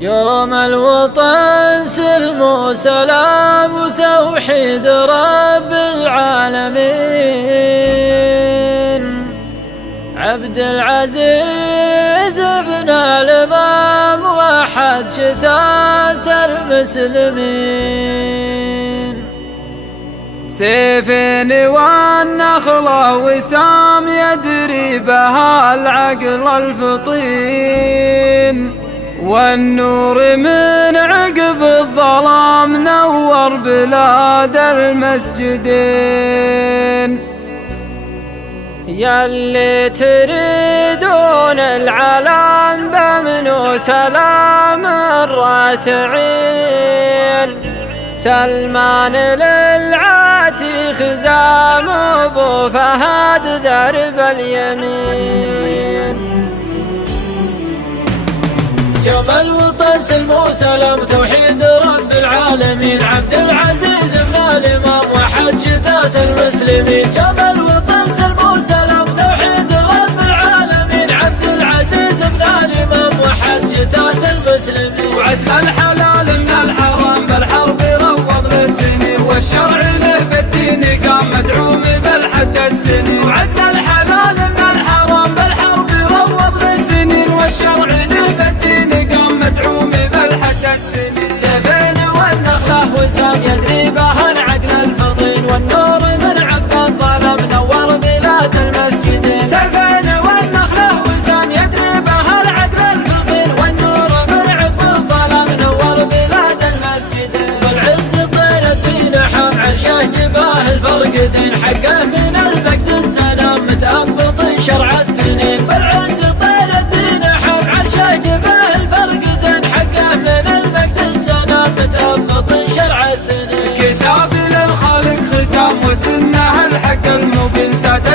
يوم الوطن سلم وسلام وتوحيد رب العالمين. عبد العزيز بن الإمام وحد شتات المسلمين. سيفين والنخلة وسام يدري بها العقل الفطين، والنور من عقب الظلام نور بلاد المسجدين. ياللي تريدون العالم بأمن وسلام الراتعين، سلمان للعاتي خزام أبو فهد درب اليمين. يوم الوطن سلم وسلام توحيد رب العالمين. عبد العزيز بن الإمام وحد شتات المسلمين. يوم الوطن سلم وسلام توحيد رب العالمين. عبد العزيز بن الإمام وحد شتات المسلمين. وعزل الحلال من الحرام بالحرب روض للسنين، والشرع له بالدين قام مدعوم بالحد السنين. وعزل الحلال من الحرام بالحرب روض للسنين، والشرع له بالدين قام مدعوم بالحد السنين. سيفين والنخلة وسام يدري بها العقل الفطين، والنور من عقب الظلم نور بلاد المسجدين. سيفين والنخلة وسام يدري بها العقل الفطين، والنور من عقب الظلم نور بلاد المسجدين. والعز طير الدين حام عرشه جباه الفرقدين، حقه من الفقد السلام متأبط شرع الثنين. والعز طير الدين حام عرشه جباه الفرقدين، حقه من الفقد السلام متأبط شرع الثنين. كتاب للخالق ختام وسنه الحق المبين، ساد